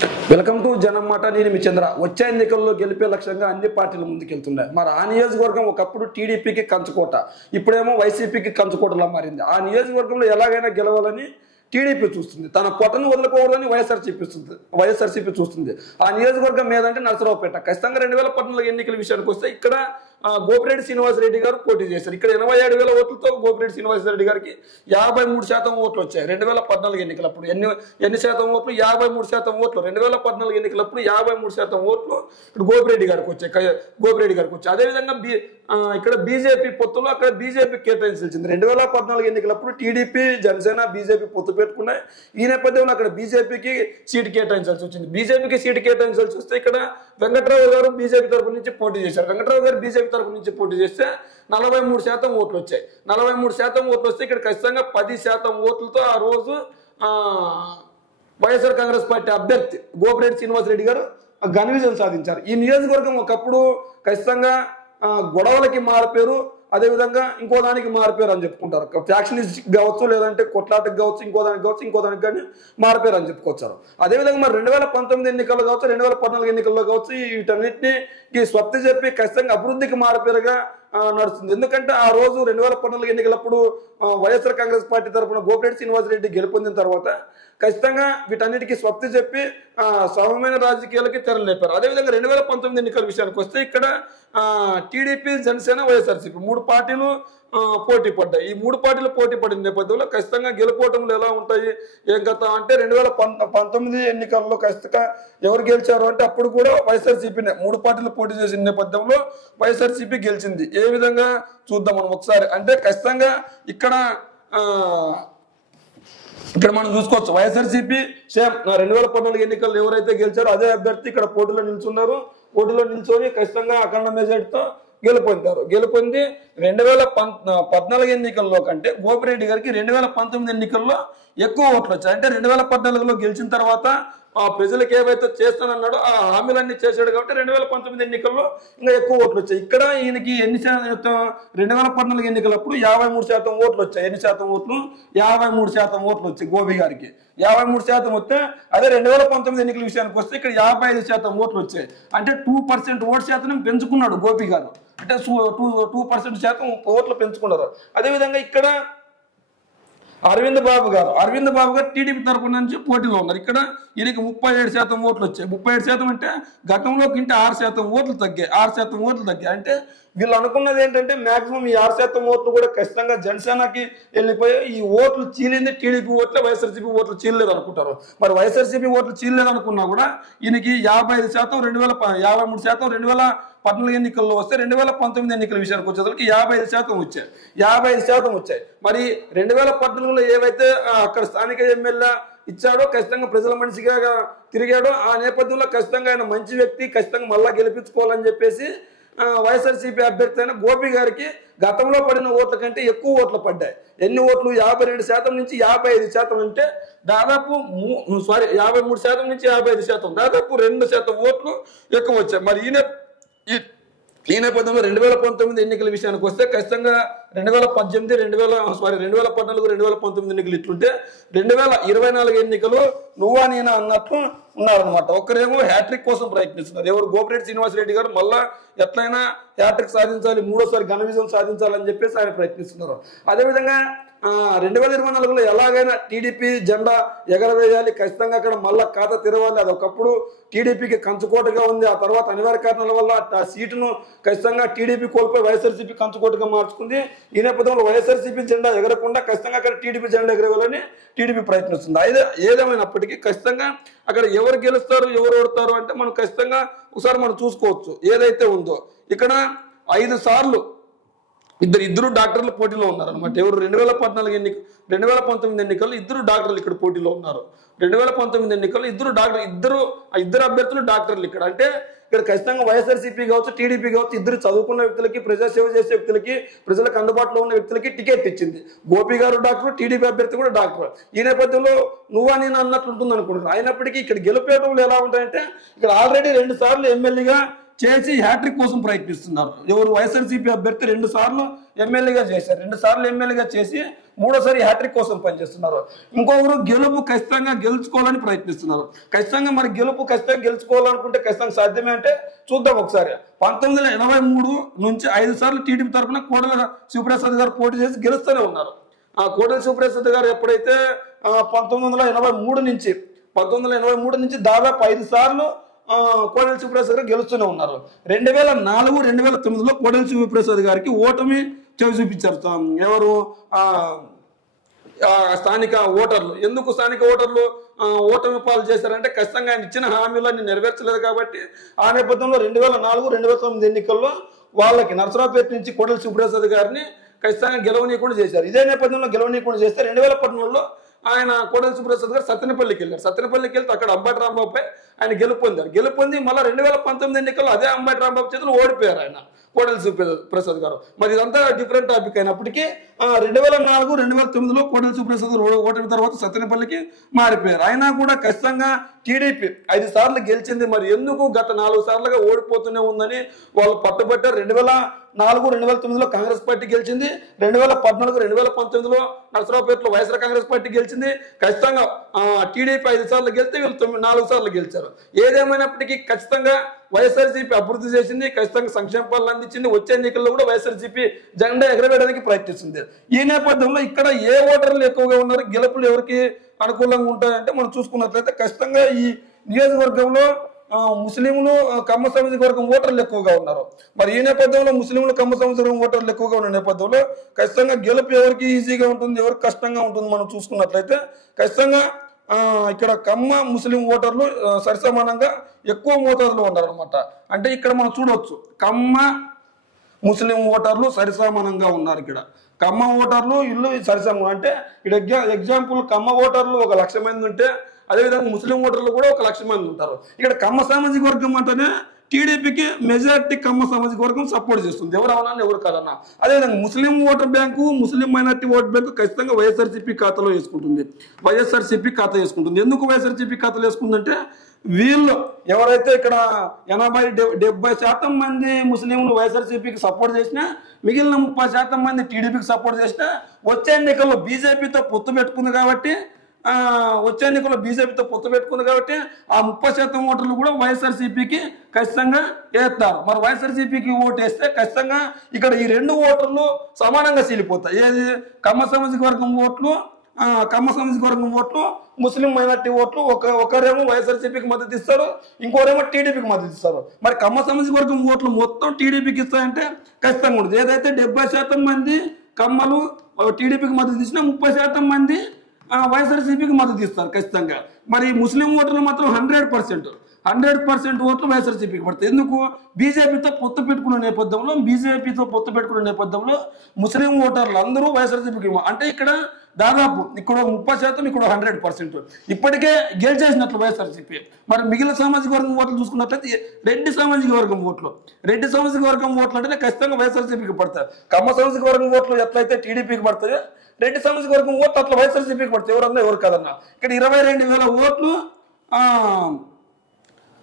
Welcome to జనం మాట. నేను మీ చంద్ర. వచ్చే ఎన్నికల్లో గెలిపే లక్ష్యంగా అన్ని పార్టీలు ముందుకెళ్తున్నాయి. మరి ఆ నియోజకవర్గం ఒకప్పుడు టీడీపీకి కంచుకోట, ఇప్పుడేమో వైసీపీకి కంచుకోటలా మారింది. ఆ నియోజకవర్గంలో ఎలాగైనా గెలవాలని టీడీపీ చూస్తుంది, తన పొట్టను వదులుకోవడాన్ని వైఎస్ఆర్సీపీ చూస్తుంది. ఆ నియోజకవర్గం మీదంటే నరసరావుపేట. ఖచ్చితంగా 2014 ఎన్నికల విషయానికి వస్తే ఇక్కడ గోపిరెడ్డి శ్రీనివాసరెడ్డి గారు పోటీ చేశారు. ఇక్కడ 87,000 ఓట్లతో గోపిరెడ్డి శ్రీనివాసరెడ్డి గారికి 53% ఓట్లు వచ్చాయి 2014 ఎన్నికలప్పుడు. ఎన్ని శాతం ఓట్లు? 53% ఓట్లు. 2014 ఎన్నికలప్పుడు 53% ఓట్లు ఇక్కడ గోపిరెడ్డి గారికి వచ్చాయి. అదేవిధంగా ఇక్కడ బీజేపీ పొత్తులో అక్కడ బీజేపీ కేటాయించింది. 2014 ఎన్నికలప్పుడు టీడీపీ, జనసేన, బీజేపీ పొత్తు పెట్టుకున్నాయి. ఈ నేపథ్యంలో అక్కడ బీజేపీకి సీటు కేటాయించాల్సి వచ్చింది. బీజేపీకి సీటు కేటాయించాల్సి వస్తే ఇక్కడ వెంకట్రావు గారు బీజేపీ తరపు నుంచి పోటీ చేశారు. వెంకట్రావు గారు బీజేపీ తరపు నుంచి పోటీ చేస్తే 43% ఓట్లు వచ్చాయి. 43% ఓట్లు వస్తే ఇక్కడ ఖచ్చితంగా 10% ఓట్లతో ఆ రోజు వైఎస్ఆర్ కాంగ్రెస్ పార్టీ అభ్యర్థి గోపిరెడ్డి శ్రీనివాసరెడ్డి గారు ఘన విజయం సాధించారు. ఈ నియోజకవర్గం ఒకప్పుడు ఖచ్చితంగా గొడవలకి మారిపోయారు, అదేవిధంగా ఇంకో దానికి మారిపోయారు అని చెప్పుకుంటారు. ఫ్యాక్షనిస్ట్ కావచ్చు, లేదంటే కొట్లాటకు కావచ్చు, ఇంకో దానికి కానీ మారిపోయారు అని చెప్పుకొచ్చారు. అదేవిధంగా మరి 2019 ఎన్నికల్లో కావచ్చు, 2014 ఎన్నికల్లో కావచ్చు, వీటన్నిటిని స్వప్తి చెప్పి ఖచ్చితంగా అభివృద్ధికి మారిపోయారుగా నడుస్తుంది. ఎందుకంటే ఆ రోజు 2014 ఎన్నికలప్పుడు వైఎస్ఆర్ కాంగ్రెస్ పార్టీ తరఫున గోపిరెడ్డి శ్రీనివాసరెడ్డి గెలుపొందిన తర్వాత ఖచ్చితంగా వీటన్నిటికీ స్వప్తి చెప్పి సమమైన రాజకీయాలకి తెరలేపారు. అదేవిధంగా 2019 ఎన్నికల విషయానికి వస్తే ఇక్కడ టీడీపీ, జనసేన, వైఎస్ఆర్సీపీ 3 పార్టీలు పోటీ పడ్డాయి. ఈ 3 పార్టీలు పోటీ పడిన నేపథ్యంలో ఖచ్చితంగా గెలుపోవటంలో ఎలా ఉంటాయి, ఏం కథ అంటే 2019 ఎన్నికల్లో ఖచ్చితంగా ఎవరు గెలిచారు అంటే అప్పుడు కూడా వైఎస్ఆర్సీపీనే. 3 పార్టీలు పోటీ చేసిన నేపథ్యంలో వైఎస్ఆర్సీపీ గెలిచింది. ఏ విధంగా చూద్దాం మనం ఒకసారి. అంటే ఖచ్చితంగా ఇక్కడ మనం చూసుకోవచ్చు. వైఎస్ఆర్సీపీ సేమ్ 2014 ఎన్నికల్లో ఎవరైతే గెలిచారో అదే అభ్యర్థి ఇక్కడ పోటీలో నిల్చున్నారు. పోటీలో నిల్చొని ఖచ్చితంగా అఖండ మెజార్టీతో గెలుపొంది 2014 ఎన్నికల్లో కంటే గోపిరెడ్డి గారికి 2019 ఎన్నికల్లో ఎక్కువ ఓట్లు వచ్చాయి. అంటే 2014లో గెలిచిన తర్వాత ప్రజలకు ఏవైతే చేస్తానన్నాడో ఆ హామీలన్నీ చేశాడు కాబట్టి 2019 ఎన్నికల్లో ఇంకా ఎక్కువ ఓట్లు వచ్చాయి. ఇక్కడ ఈయనకి 2014 ఎన్నికలప్పుడు 53% ఓట్లు వచ్చాయి. ఎన్ని శాతం ఓట్లు? 53% ఓట్లు వచ్చాయి గోపి గారికి. 53% వస్తే అదే 2019 ఎన్నికల విషయానికి వస్తే ఇక్కడ 55% ఓట్లు వచ్చాయి. అంటే 2% ఓటు శాతం పెంచుకున్నాడు గోపి గారు. అంటే 2% శాతం ఓట్లు పెంచుకున్నారు. అదేవిధంగా ఇక్కడ అరవింద్ బాబు గారు టీడీపీ తరఫున నుంచి పోటీలో ఉన్నారు. ఇక్కడ ఈయనకి 37% ఓట్లు వచ్చాయి. 37% అంటే గతంలో కంటే 6% ఓట్లు తగ్గాయి. 6% ఓట్లు తగ్గాయి. అంటే వీళ్ళు అనుకున్నది ఏంటంటే మాక్సిమం ఈ 6% ఓట్లు కూడా ఖచ్చితంగా జనసేనకి వెళ్ళిపోయి ఈ ఓట్లు చీలింది టీడీపీ ఓట్లే, వైఎస్ఆర్సీపీ ఓట్లు చీలలేదు అనుకుంటారు. మరి వైఎస్ఆర్సీపీ ఓట్లు చీలలేదు అనుకున్నా కూడా ఈయనకి 55%, 53% 2014 ఎన్నికల్లో వస్తే 2019 ఎన్నికల విషయానికి వచ్చేసరికి 55% వచ్చాయి. మరి 2014లో ఏవైతే అక్కడ స్థానిక ఎమ్మెల్యే ఇచ్చాడో, ఖచ్చితంగా ప్రజల మనిషిగా తిరిగాడో, ఆ నేపథ్యంలో ఖచ్చితంగా ఆయన మంచి వ్యక్తి, ఖచ్చితంగా మళ్ళా గెలిపించుకోవాలని చెప్పేసి వైఎస్ఆర్సీపీ అభ్యర్థి అయిన గోపి గారికి గతంలో పడిన ఓట్ల కంటే ఎక్కువ ఓట్లు పడ్డాయి. ఎన్ని ఓట్లు? 52% నుంచి 55%. అంటే దాదాపు 53% నుంచి 55%, దాదాపు 2% ఓట్లు ఎక్కువ వచ్చాయి. మరి ఈ నేపథ్యంలో 2019 ఎన్నికల విషయానికి వస్తే ఖచ్చితంగా 2014, 2019 ఎన్నికలు ఇట్లుంటే 2024 ఎన్నికలు నువ్వా నేనా అన్నట్లు ఉన్నారనమాట. ఒకరేమో హ్యాట్రిక్ కోసం ప్రయత్నిస్తున్నారు. ఎవరు? గోపిరెడ్డి శ్రీనివాసరెడ్డి గారు మళ్ళా ఎట్లయినా హ్యాట్రిక్ సాధించాలి, 3వ ఘన విజయం సాధించాలని చెప్పేసి ఆయన ప్రయత్నిస్తున్నారు. అదేవిధంగా 2024లో ఎలాగైనా టీడీపీ జెండా ఎగరవేయాలి, ఖచ్చితంగా అక్కడ మళ్ళా ఖాతా తెరవాలి. అది ఒకప్పుడు టీడీపీకి కంచుకోటగా ఉంది. ఆ తర్వాత అనివార్య కారణాల వల్ల ఆ సీటును ఖచ్చితంగా టీడీపీ కోల్పోయి వైఎస్ఆర్సీపీ కంచుకోటగా మార్చుకుంది. ఈ నేపథ్యంలో వైఎస్ఆర్సీపీ జెండా ఎగరకుండా ఖచ్చితంగా అక్కడ టీడీపీ జెండా ఎగరవేయాలని టీడీపీ ప్రయత్నిస్తుంది. ఏదేమైనప్పటికీ ఖచ్చితంగా అక్కడ ఎవరు గెలుస్తారు, ఎవరు ఓడతారు అంటే మనం ఖచ్చితంగా ఒకసారి మనం చూసుకోవచ్చు. ఏదైతే ఉందో ఇక్కడ 5 సార్లు ఇద్దరు డాక్టర్లు పోటీలో ఉన్నారు అనమాట. ఎవరు? 2019 ఎన్నికల్లో ఇద్దరు డాక్టర్లు ఇక్కడ పోటీలో ఉన్నారు. 2019 ఎన్నికల్లో ఇద్దరు అభ్యర్థులు డాక్టర్లు ఇక్కడ. అంటే ఇక్కడ ఖచ్చితంగా వైఎస్ఆర్సీపీ కావచ్చు, టీడీపీ కావచ్చు, ఇద్దరు చదువుకున్న వ్యక్తులకి, ప్రజాసేవ చేసే వ్యక్తులకి, ప్రజలకు అందుబాటులో ఉన్న వ్యక్తులకి టికెట్ ఇచ్చింది. గోపి గారు డాక్టర్, టీడీపీ అభ్యర్థి కూడా డాక్టర్. ఈ నేపథ్యంలో నువ్వా నేను అన్నట్లు ఉంటుంది అనుకుంటున్నాను. అయినప్పటికీ ఇక్కడ గెలిపేయడంలో ఎలా ఉంటాయంటే ఇక్కడ ఆల్రెడీ 2 సార్లు ఎమ్మెల్యేగా చేసి హ్యాట్రిక్ కోసం ప్రయత్నిస్తున్నారు. ఎవరు వైఎస్ఆర్సీపీ అభ్యర్థి 2 సార్లు ఎమ్మెల్యేగా చేశారు, 2 సార్లు ఎమ్మెల్యేగా చేసి 3వసారి హ్యాట్రిక్ కోసం పనిచేస్తున్నారు. ఇంకొకరు గెలుపు ఖచ్చితంగా గెలుచుకోవాలని ప్రయత్నిస్తున్నారు. ఖచ్చితంగా మరి గెలుపు ఖచ్చితంగా గెలుచుకోవాలనుకుంటే ఖచ్చితంగా సాధ్యమే అంటే చూద్దాం ఒకసారి. 1983 నుంచి 5 సార్లు టీడీపీ తరఫున కోడెల శివప్రసాద్ గారు పోటీ చేసి గెలుస్తూనే ఉన్నారు. ఆ కోడెల శివప్రసాద్ గారు ఎప్పుడైతే 1983 నుంచి దాదాపు 5 సార్లు కోడెల శివప్రసాద్ గారు గెలుస్తూనే ఉన్నారు. 2004, 2009లో కోడెల శివప్రసాద్ గారికి ఓటమి చెవి చూపించారు ఎవరు స్థానిక ఓటర్లు. ఎందుకు స్థానిక ఓటర్లు ఓటమి పాలు చేశారంటే ఖచ్చితంగా ఆయన ఇచ్చిన హామీలన్నీ నెరవేర్చలేదు కాబట్టి ఆ నేపథ్యంలో 2004, 2009 ఎన్నికల్లో వాళ్ళకి నరసరావుపేట నుంచి కోడెల శివప్రసాద్ గారిని ఖచ్చితంగా గెలవనీయకుండా చేశారు. ఇదే నేపథ్యంలో గెలవనీయకుండా చేస్తే 2014లో ఆయన కోడెల శివప్రసాద్ గారు సత్తెనపల్లికి వెళ్ళారు. సత్తెనపల్లికి వెళ్తే అక్కడ అంబటి రాంబాబుపై ఆయన గెలుపొంది మళ్ళీ 2019 ఎన్నికల్లో అదే అంబటి రాంబాబు చేతులు ఓడిపోయారు ఆయన కోడెల శివప్రసాద్ గారు. మరి ఇదంతా డిఫరెంట్ టాపిక్ అయినప్పటికీ 2004, 2009లో కోడెల శివప్రసాద్ గారు ఓటమి తర్వాత సత్తెనపల్లికి మారిపోయారు. అయినా కూడా ఖచ్చితంగా టీడీపీ 5 సార్లు గెలిచింది. మరి ఎందుకు గత 4 సార్లుగా ఓడిపోతూనే ఉందని వాళ్ళు పట్టుబట్టారు. 2004, 2009లో కాంగ్రెస్ పార్టీ గెలిచింది. 2014, 2019లో నరసరావుపేటలో వైఎస్ఆర్ కాంగ్రెస్ పార్టీ గెలిచింది. ఖచ్చితంగా టీడీపీ 5 సార్లు గెలిస్తే వీళ్ళు 4 సార్లు గెలిచారు. ఏదేమైనప్పటికీ ఖచ్చితంగా వైఎస్ఆర్సీపీ అభివృద్ధి చేసింది, ఖచ్చితంగా సంక్షేమ పాలన అందించింది. వచ్చే ఎన్నికల్లో కూడా వైఎస్ఆర్సీపీ జెండా ఎగరవేయడానికి ప్రయత్నిస్తుంది. ఈ నేపథ్యంలో ఇక్కడ ఏ ఓటర్లు ఎక్కువగా ఉన్నారు, గెలుపులు ఎవరికి అనుకూలంగా ఉంటాయంటే మనం చూసుకున్నట్లయితే ఖచ్చితంగా ఈ నియోజకవర్గంలో ముస్లింలు కమ్మ సామాజిక వర్గం ఓటర్లు ఎక్కువగా ఉన్నారు. మరి ఈ నేపథ్యంలో ముస్లింలు కమ్మ సామాజిక వర్గం ఓటర్లు ఎక్కువగా ఉన్న నేపథ్యంలో ఖచ్చితంగా గెలుపు ఎవరికి ఈజీగా ఉంటుంది, ఎవరికి కష్టంగా ఉంటుంది మనం చూసుకున్నట్లయితే ఖచ్చితంగా ఇక్కడ కమ్మ ముస్లిం ఓటర్లు సరిసమానంగా ఎక్కువ మోతాదులో ఉన్నారనమాట. అంటే ఇక్కడ మనం చూడవచ్చు కమ్మ ముస్లిం ఓటర్లు సరిసమానంగా ఉన్నారు. ఇక్కడ కమ్మ ఓటర్లు ఇల్లు సరిసమానం. అంటే ఇక్కడ ఎగ్జాంపుల్ కమ్మ ఓటర్లు 1,00,000 మంది ఉంటే అదేవిధంగా ముస్లిం ఓటర్లు కూడా 1,00,000 మంది ఉంటారు. ఇక్కడ కమ్మ సామాజిక వర్గం అంటేనే టీడీపీకి మెజారిటీ కమ్మ సామాజిక వర్గం సపోర్ట్ చేస్తుంది, ఎవరు అవునా ఎవరు కాదన్నా. అదేవిధంగా ముస్లిం ఓటర్ బ్యాంకు, ముస్లిం మైనార్టీ ఓట్ బ్యాంకు ఖచ్చితంగా వైఎస్ఆర్సీపీ ఖాతాలో వేసుకుంటుంది. వైఎస్ఆర్సీపీ ఖాతా వేసుకుంటుంది. ఎందుకు వైఎస్ఆర్సీపీ ఖాతాలో వేసుకుందంటే వీళ్ళు ఎవరైతే ఇక్కడ 80-70% మంది ముస్లింలు వైఎస్ఆర్సీపీకి సపోర్ట్ చేసినా మిగిలిన 30% మంది టీడీపీకి సపోర్ట్ చేసినా వచ్చే ఎన్నికల్లో బీజేపీతో పొత్తు పెట్టుకుంది కాబట్టి ఆ 30% ఓటర్లు కూడా వైఎస్ఆర్సీపీకి ఖచ్చితంగా వేస్తారు. మరి వైఎస్ఆర్సీపీకి ఓటు వేస్తే ఖచ్చితంగా ఇక్కడ ఈ 2 ఓటర్లు సమానంగా చీలిపోతాయి. ఏది కమ్మ సామాజిక వర్గం ఓట్లు ముస్లిం మైనార్టీ ఓట్లు ఒకరేమో వైఎస్ఆర్సీపీకి మద్దతు ఇస్తారు, ఇంకోరేమో టీడీపీకి మద్దతు ఇస్తారు. మరి కమ్మ సామాజిక వర్గం ఓట్లు మొత్తం టీడీపీకి ఇస్తాయంటే ఖచ్చితంగా ఉంటుంది. ఏదైతే 70% మంది కమ్మలు టీడీపీకి మద్దతు ఇచ్చినా 30% మంది వైఎస్ఆర్సీపీకి మద్దతు ఇస్తారు ఖచ్చితంగా. మరి ముస్లిం ఓటర్లు మాత్రం 100% ఓట్లు వైఎస్ఆర్సీపీకి పడతాయి. ఎందుకు? బీజేపీతో పొత్తు పెట్టుకున్న నేపథ్యంలో ముస్లిం ఓటర్లు అందరూ వైఎస్ఆర్సీపీకి, అంటే ఇక్కడ దాదాపు ఇక్కడ 30%, ఇక్కడ 100% ఇప్పటికే గెలిచేసినట్లు వైఎస్ఆర్సీపీ. మరి మిగిలిన సామాజిక వర్గం ఓట్లు చూసుకున్నట్లయితే రెడ్డి సామాజిక వర్గం ఓట్లు అంటేనే ఖచ్చితంగా వైఎస్ఆర్సీపీకి పడతాయి. కమ్మ సామాజిక వర్గం ఓట్లు ఎట్లయితే టీడీపీకి పడతాయో రెడ్డి సామాజిక వర్గం ఓట్లు అట్లా వైఎస్ఆర్సీపీకి పడతాయి. ఎవరన్నా ఎవరు కాదన్నా. ఇక్కడ 22,000 ఓట్లు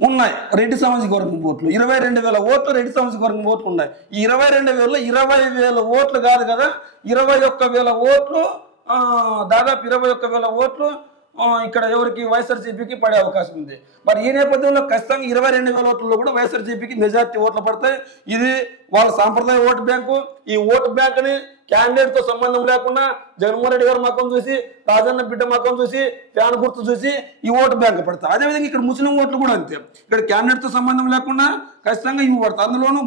ఉన్నాయి రెడ్డి సామాజిక వర్గం ఓట్లు. 22,000 ఓట్లు రెడ్డి సామాజిక వర్గం ఓట్లు ఉన్నాయి. ఈ 22,000లో 20,000 ఓట్లు కాదు కదా, 21,000 ఓట్లు, దాదాపు 21,000 ఓట్లు ఇక్కడ ఎవరికి వైఎస్ఆర్సీపీకి పడే అవకాశం ఉంది. మరి ఈ నేపథ్యంలో ఖచ్చితంగా 22,000 ఓట్లలో కూడా వైఎస్ఆర్సీపీకి మెజార్టీ ఓట్లు పడతాయి. ఇది వాళ్ళ సాంప్రదాయ ఓటు బ్యాంకు. ఈ ఓటు బ్యాంకుని క్యాండిడేట్ తో సంబంధం లేకుండా జగన్మోహన్ రెడ్డి గారి మకం చూసి, రాజన్న బిడ్డ మకం చూసి, ఫ్యాన్ గుర్తు చూసి ఈ ఓటు బ్యాంకు పడతాయి. అదేవిధంగా ఇక్కడ ముస్లిం ఓట్లు కూడా అంతే. ఇక్కడ క్యాండిడేట్ తో సంబంధం లేకుండా ఖచ్చితంగా ఇవి పడతాయి. అందులోనూ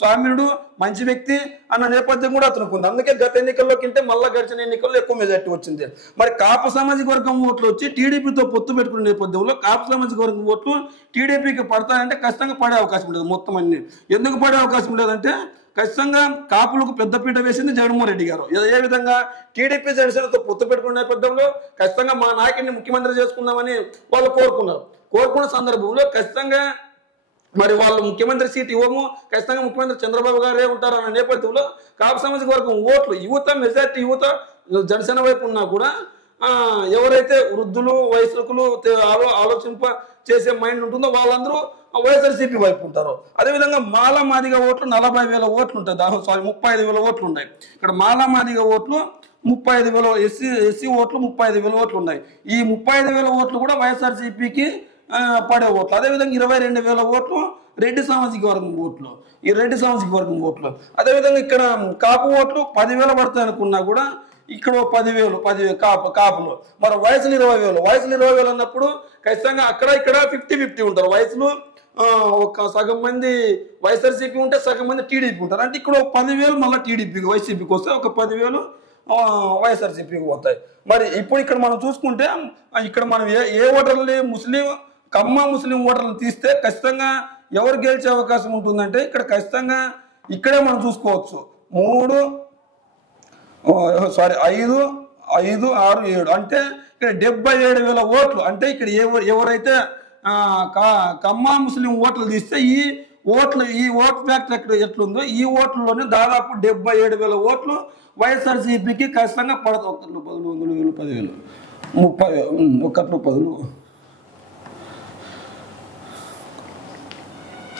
స్వామినుడు మంచి వ్యక్తి అన్న నేపథ్యం కూడా అతనికి ఉంది. అందుకే గత ఎన్నికల్లో కంటే మళ్ళా గడిచిన ఎన్నికల్లో ఎక్కువ మెజార్టీ వచ్చింది. మరి కాపు సామాజిక వర్గం ఓట్లు వచ్చి టీడీపీతో పొత్తు పెట్టుకునే నేపథ్యంలో కాపు సామాజిక వర్గం ఓట్లు టీడీపీకి పడతాయంటే ఖచ్చితంగా పడే అవకాశం లేదు. మొత్తం అన్ని ఎందుకు పడే అవకాశం లేదంటే ఖచ్చితంగా కాపులకు పెద్దపీట వేసింది జగన్మోహన్ రెడ్డి గారు. ఏ విధంగా టీడీపీ జనసేనతో పొత్తు పెట్టుకునే నేపథ్యంలో ఖచ్చితంగా మా నాయకుడిని ముఖ్యమంత్రి చేసుకుందామని వాళ్ళు కోరుకున్న సందర్భంలో ఖచ్చితంగా మరి వాళ్ళు ముఖ్యమంత్రి సీట్ ఇవ్వము, ఖచ్చితంగా ముఖ్యమంత్రి చంద్రబాబు గారే ఉంటారు అన్న నేపథ్యంలో కాపు సామాజిక వర్గం ఓట్లు మెజార్టీ యువత జనసేన వైపు ఉన్నా కూడా ఎవరైతే వృద్ధులు వయస్కులు ఆలోచింప చేసే మైండ్ ఉంటుందో వాళ్ళందరూ వైఎస్ఆర్సీపీ వైపు ఉంటారు. అదేవిధంగా మాదిగా ఓట్లు 40,000 ఓట్లు ఉంటాయి, 35,000 ఓట్లు ఉన్నాయి. ఇక్కడ మాదిగా ఓట్లు 35,000, ఎస్సీ ఓట్లు 35,000 ఓట్లు ఉన్నాయి. ఈ 35,000 ఓట్లు కూడా వైఎస్ఆర్సీపీకి పడే ఓట్లు. అదేవిధంగా 22,000 ఓట్లు రెడ్డి సామాజిక వర్గం ఓట్లు, ఈ రెడ్డి సామాజిక వర్గం ఓట్లు. అదేవిధంగా ఇక్కడ కాపు ఓట్లు 10,000 పడతాయి అనుకున్నా కూడా ఇక్కడ 10,000 కాపులు. మరి వయసులు 20,000 అన్నప్పుడు ఖచ్చితంగా అక్కడ ఇక్కడ 50-50 ఉంటారు. వయసులు ఒక సగం మంది వైఎస్ఆర్సీపీ ఉంటే సగం మంది టీడీపీ ఉంటారు. అంటే ఇక్కడ 10,000 మళ్ళీ టీడీపీకి వైసీపీకి వస్తే ఒక 10,000 వైఎస్ఆర్సీపీకి పోతాయి. మరి ఇప్పుడు ఇక్కడ మనం చూసుకుంటే ఇక్కడ మనం ఏ ఓటర్లు కమ్మ ముస్లిం ఓటర్లు తీస్తే ఖచ్చితంగా ఎవరు గెలిచే అవకాశం ఉంటుందంటే ఇక్కడ ఖచ్చితంగా ఇక్కడే మనం చూసుకోవచ్చు 5, 5, 6, 7 అంటే ఇక్కడ 77,000 ఓట్లు. అంటే ఇక్కడ ఎవరైతే కమ్మ ముస్లిం ఓట్లు తీస్తే ఈ ఓట్ ఫ్యాక్టర్ ఎట్లుందో ఈ ఓట్లలోనే దాదాపు 77,000 ఓట్లు వైఎస్ఆర్సీపీకి ఖచ్చితంగా పడతాయి. 100, 10,000, 30, 100,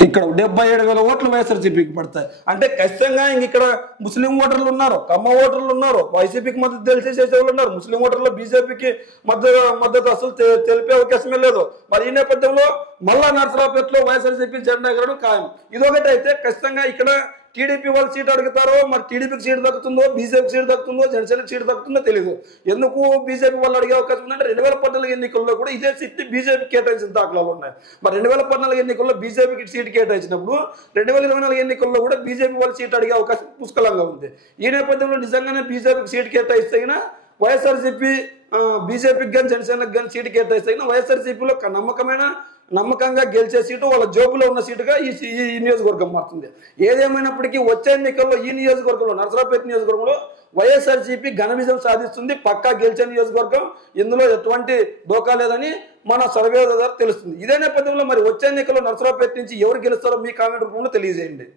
ఇక్కడ 77,000 ఓట్లు వైఎస్ఆర్సీపీకి పడతాయి. అంటే ఖచ్చితంగా ఇక్కడ ముస్లిం ఓటర్లు ఉన్నారు, కమ్మ ఓటర్లు ఉన్నారు, వైసీపీకి మద్దతు తెలిసేసే వాళ్ళు ఉన్నారు. ముస్లిం ఓటర్లు బీజేపీకి మద్దతు అసలు తెలిపే అవకాశమే లేదు. మరి ఈ నేపథ్యంలో మళ్ళా నర్సరావుపేటలో వైఎస్ఆర్సీపీ జెండా ఎగరడం ఖాయం. ఇదొకటి అయితే ఖచ్చితంగా ఇక్కడ టీడీపీ వాళ్ళు సీట్ అడుగుతారో, మరి టీడీపీకి సీట్ దక్కుతుందో, బీజేపీకి సీట్ దక్కుతుందో, జనసేనకి సీట్ దక్కుతుందో తెలియదు. ఎందుకు బీజేపీ వాళ్ళు అడిగే అవకాశం ఉందంటే 2014 ఎన్నికల్లో కూడా ఇదే సీట్ బీజేపీ కేటాయించిన దాఖలాలు ఉన్నాయి. మరి 2014 ఎన్నికల్లో బీజేపీకి సీట్ కేటాయించినప్పుడు 2024 ఎన్నికల్లో కూడా బీజేపీ వాళ్ళు సీట్ అడిగే అవకాశం పుష్కలంగా ఉంది. ఈ నేపథ్యంలో నిజంగానే బీజేపీకి సీట్ కేటాయిస్తే వైఎస్ఆర్సీపీ బీజేపీకి కానీ జనసేనకు కానీ సీటు కేటాయిస్తే వైఎస్ఆర్సీపీలో నమ్మకంగా గెలిచే సీటు వాళ్ళ జోబులో ఉన్న సీటుగా ఈ నియోజకవర్గం మారుతుంది. ఏదేమైనప్పటికీ వచ్చే ఎన్నికల్లో ఈ నియోజకవర్గంలో నర్సరావుపేట నియోజకవర్గంలో వైఎస్ఆర్సీపీ ఘన విజయం సాధిస్తుంది. పక్కా గెలిచే నియోజకవర్గం, ఇందులో ఎటువంటి డోకా లేదని మన సర్వే ద్వారా తెలుస్తుంది. ఇదే నేపథ్యంలో మరి వచ్చే ఎన్నికల్లో నర్సరావుపేట నుంచి ఎవరు గెలుస్తారో మీ కామెంట్ రూపంలో తెలియజేయండి.